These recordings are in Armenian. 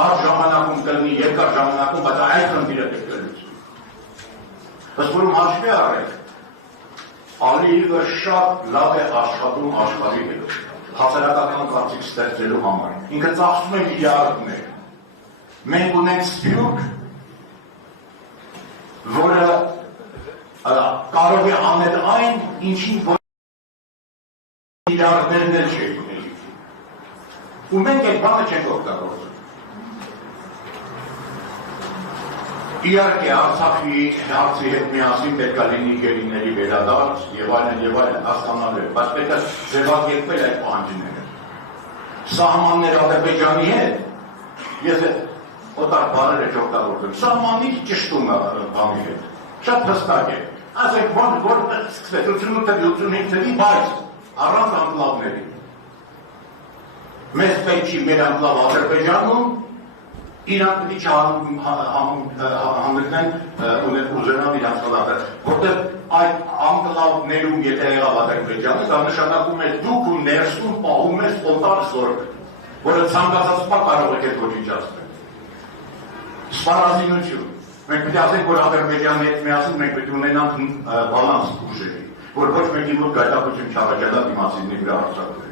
կար ժամանակում կլինի, երկար ժամանակում, բայց այս խնդիրը կլինի։ Ըստ որում հաշվի առեք, Ալիևը շատ լավ է աշխատում աշխարհի հետ, հասարակական կարծիք ստեղծելու համար։ Ինքը ծախսում է միլիարդներ։ Մենք ունենք Սփյուռք, որը կարող է անել այն, ինչին որ միլիարդներն էլ չի ունենալի։ Ու մենք այդ բանը չենք օգտագործում։ Իհարկե Արցախի հետ միասին պետք է լինի գերիների վերադարձ եւ այլն հասկանալու, բայց պետք է ձևակերպել այդ պահանջները։ Սահմաններ Ադրբեջանի հետ ես օտար բառերը չօգտագործում։ Սահմանից ճշտում է բանի հետ։ Շատ հստակ է։ Ասեք որ սկսվեց 88-85 թվականին, բայց առանց անկլավների։ Մեզ պետք չի մեր անկլավ Ադրբեջանում, իրանք պետք է հանդգնեն ուզենան իրանք կլավը, որտեղ այդ անկլավներում եթե եղավ Ադրբեջանը, դա նշանակում է դուք ու ներսում պահում ես օտար զորք, որը ցանկացած բան կարող եք այդ ոչնչացնել։ Սպառազինություն։ Մենք պետք է ասենք, որ Ադրբեջանի հետ միասին մենք պետք է ունենանք բալանս ուժերի, որ ոչ մեկի մոտ գայթակղություն չառաջանա դիմացինների վրա հարձակվելու։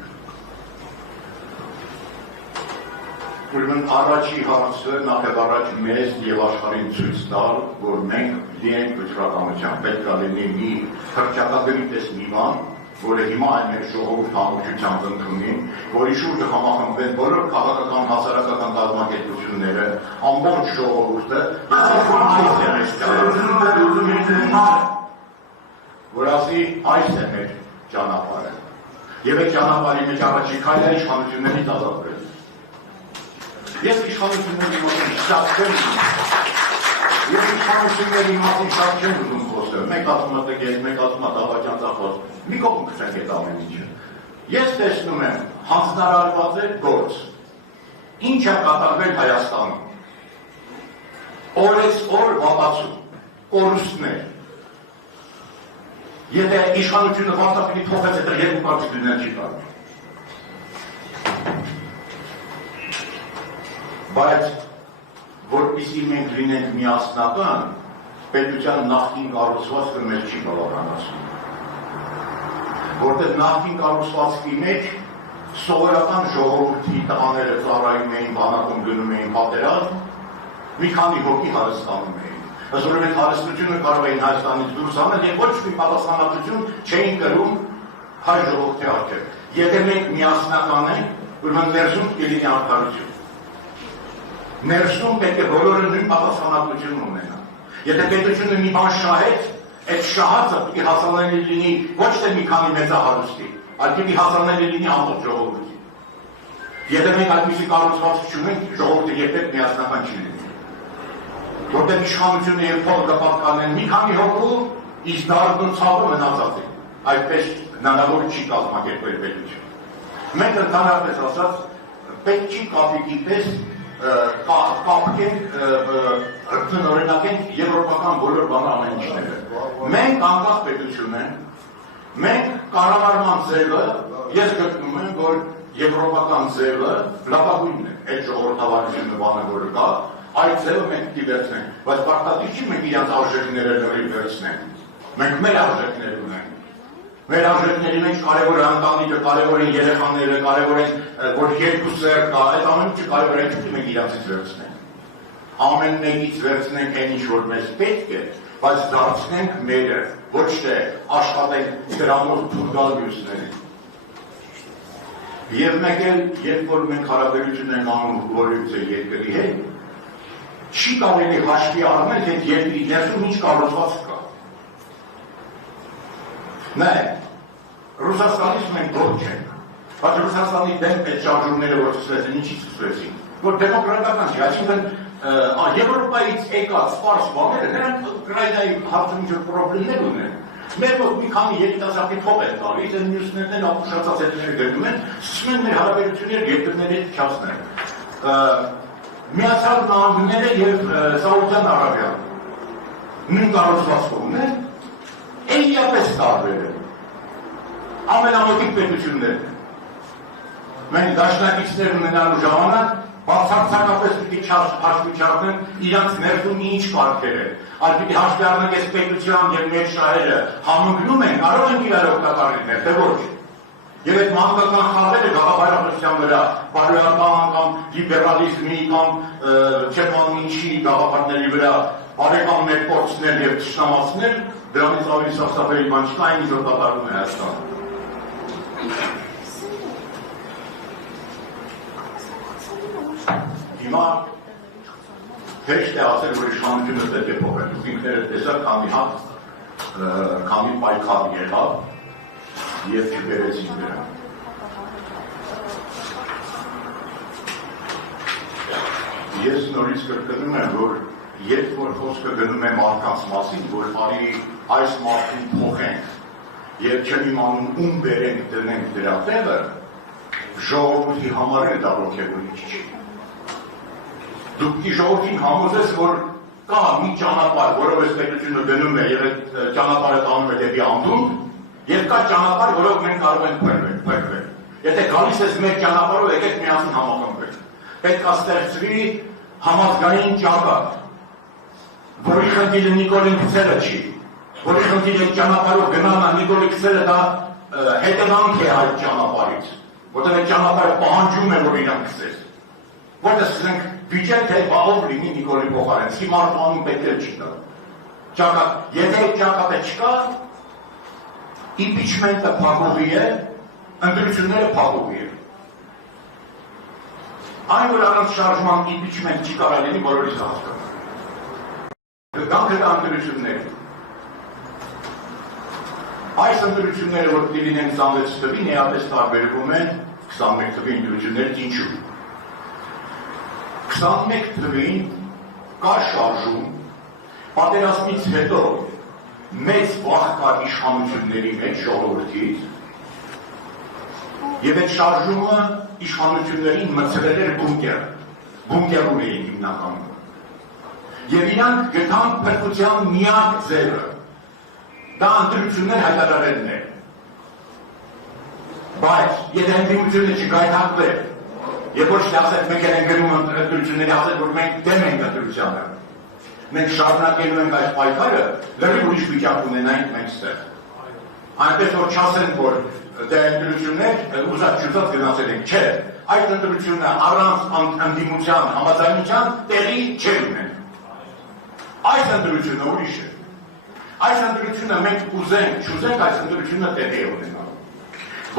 Ուրեմն առաջի հարցը նախևառաջ մեզ եւ աշխարհին ցույց տալ, որ մենք լինենք վճռականությամբ, պետք է լինի մի հռչակագրի պես մի բան, որը հիմա այն մեր ժողովուրդ համոզությամբ ընդունի, որի շուրջը համախմբվեն բոլոր քաղաքական հասարակական կազմակերպությունները, ամբողջ ժողովուրդը, որ ասի այս է մեր ճանապարհը։ Եվ այդ ճանապարհի մեջ առաջի քայլը իշխանություններից ազատվել։ Ես իշխանությունների մասին շատ չեմ Ես իշխանությունների մասին շատ չեմ ուզում խոսել, մեկ ասում է տգետ, մեկ ասում է դավաճան ծախված, մի կողմ քշենք այդ ամեն ինչը։ Ես տեսնում եմ հանձնարարված է գործ, ինչ է կատարվել Հայաստանում, օրեցօր վատացում, կորուստներ, եթե իշխանությունը վաստապիտի փոխեց այդ երկու պարտիզներ չի կարող։ Բայց որպեսզի մենք լինենք միասնական, պետության նախկին կառուցվածքը մեզ չի բավականացնում։ Որտեղ նախկին կառուցվածքի մեջ սովորական ժողովրդի տղաները ծառայում էին, բանակում գնում էին պատերազմ, մի քանի հոգի հարստանում էին։ Ըստ որում այդ հարստությունը կարող էին Հայաստանից դուրս անել եւ ոչ մի պատասխանատվություն չէին կրում հայ ժողովրդի առջեւ։ Եթե մենք միասնական ենք, ուրեմն ներսում կլինի արդարություն։ Ներսում պետք է բոլորը նույն պատասխանատվություն ունենան։ Եթե պետությունը մի բան շահեց, այդ շահածը պիտի հասանելի լինի ոչ թե մի քանի մեծահարուստի, այլ պիտի հասանելի լինի ամբողջ ժողովրդին։ Եթե մենք այդպիսի կառուցվածք չունենք, ժողովուրդը երբեք միասնական չի լինի։ Որտեղ իշխանությունը եւ փողը պատկանեն մի քանի հոգու, իսկ դառնում ցավը մնացած է։ Այդպես հնարավոր չի կազմակերպել պետություն։ Մենք ընդհանրապես ասած պետք չի կապիկի պես կապկենք, տնօրինակենք եվրոպական բոլոր բանը ամեն ինչները։ Մենք անկախ պետություն ենք, մենք կառավարման ձևը, ես գտնում եմ, որ եվրոպական ձևը լավագույնն է, այդ ժողովրդավարությունը բանը որը կա, այդ ձևը մենք պիտի վերցնենք, բայց պարտադիր չի մենք իրենց արժեքները լրիվ վերցնենք, մենք մեր արժեքներ ունենք։ Մեր արժեքների մեջ կարևոր է ընտանիքը, կարևոր են երեխաները, կարևոր են, որ երկու սեր կա, այդ ամեն ինչը կարևոր է, ինչու մենք իրանցից վերցնենք։ Ամեն մեկից վերցնենք այն ինչ որ մեզ պետք է, բայց դարձնենք մերը, ոչ թե աշխատենք դրանով թուրգալ մյուսներին։ Եվ մեկ էլ, երբ որ մենք հարաբերություն ենք անում որևիցե երկրի հետ, չի կարելի հաշվի առնել, թե երկրի ներսում ինչ կառուցվածք կա։ Նայեք, Ռուսաստանից մենք դող չենք, բայց Ռուսաստանի դեմ այդ շարժումները որ սկսվեցին, ինչի սկսվեցին, որ դեմոկրատական չի, այսինքն Եվրոպայից եկած սպարս բաները, նրանք Ուկրաինայի հարցում ինչ-որ պրոբլեմներ ունեն, մեր մոտ մի քանի երիտասարդի փող են տալիս, այն մյուսներն են ապուշացած հետները գնում են, սկսում են մեր հարաբերությունները երկրների հետ չացնել։ Միացյալ Նահանգները եւ Սաուդյան Արաբիան նույն կառուցվածքով ունեն, էյապես տարբեր են։ Ամենամոտիկ պետություններն են։ Մենք դաշնակիցներ ունենալու ժամանակ բացարձակապես պիտի հաշվի չառնեն իրանց ներսում ինչ կարգեր են, այլ պիտի հաշվի առնենք այս պետության և մեր շահերը համընկնում են, կարող են իրար օգտակար լինել, թե ոչ։ Եվ այդ մանկական խաղերը գաղափարախոսության վրա, բարոյական կամ լիբերալիզմի կամ չեմ ինչի գաղափարների վրա բարեկամներ կորցնել և թշնամացնել, դրանից ավելի սարսափելի բան չկա, այն ինչ որ կատարվում է Հայաստանում։ Հիմա հեշտ է ասել, որ իշխանությունը պետք է փոխել, դուք ինքներդ տեսաք քանի պայքար եղավ և չբերեցին դրան։ Ես նորից կրկնում եմ, որ երբ որ խոսքը գնում է մարդկանց մասին, որ արի այս մարդուն փոխենք և չեմ իմանում ում բերենք դնենք դրա տեղը, ժողովրդի համար է դա ոգևորիչ չի։ Դուք ժողովրդին համոզես, որ կա մի ճանապարհ, որով այս պետությունը գնում է և այդ ճանապարհը տանում է դեպի անդունդ, և կա ճանապարհ, որով մենք կարող ենք փրկվել։ Եթե գալիս ես մեր ճանապարհով, եկեք միասին համախմբենք։ Պետք է ստեղծվի համազգային ճակատ, որի խնդիրը Նիկոլին Քսերը չի, որի խնդիրը ճանապարհով գնալն է, Նիկոլի Քսերը դա հետևանք է այդ ճանապարհից, որտեղ այդ ճանապարհը պահանջում է, որ իրան քսես։ Որտեղ սկսենք վիճել, թե ով լինի Նիկոլի փոխարեն, սի մարդու անուն պետք է չի տա։ Եթե այդ ճակատը չկա, իմպիչմենտը փակուղի է, ընտրությունները փակուղի է։ Այն, որ առանց շարժման իմպիչմենտ չի կարող լինի, բոլորիս հասկանում։ Գանք այդ ընտրությունները։ Այս ընտրությունները, որ դիլին են 26 թվին, էապես տարբերվում են 21 թվի ընտրություններից ինչու։ 21 թվին կար շարժում, պատերազմից հետո մեծ վախ կար իշխանությունների մեջ ժողովրդից, և այդ շարժումը իշխանություններին մտցրել էր բունկերում էին հիմնականում։ Եվ իրանք գտան փրկության միակ ձևը, դա ընտրություններ հայտարարելն է։ Բայց եթե ընդդիմությունը չգայթակվեր, և ոչ թե ասել մենք են գնում ընտրությունների, ասել որ մենք դեմ ենք ընտրությանը, մենք շարունակելու ենք այս պայքարը, լրիվ ուրիշ վիճակ ունենայինք մենք ստեղ։ Այնպես որ չասեն, որ դե ընտրություններ ուզած-չուզած գնացել ենք, չէ, այդ ընտրությունը առանց ընդդիմության համաձայնության տեղի չի ունեն։ Այս ընտրությունը ուրիշ է։ Այս ընտրությունը մենք ուզենք, չուզենք, այս ընտրությունը տեղի է ունենալ։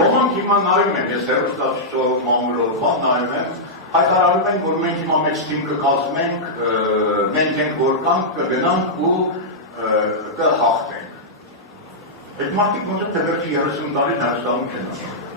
Ոմանք հիմա նայում են, ես հեռուստացույցով, մամուլով նայում եմ, հայտարարում են, որ մենք հիմա մեծ թիմ կկազմենք, մենք ենք որ կանք կգնանք ու կհաղթենք։ Այդ մարդիկ ոնց թե վերջի 30 տարին Հայաստանում չեն ասում։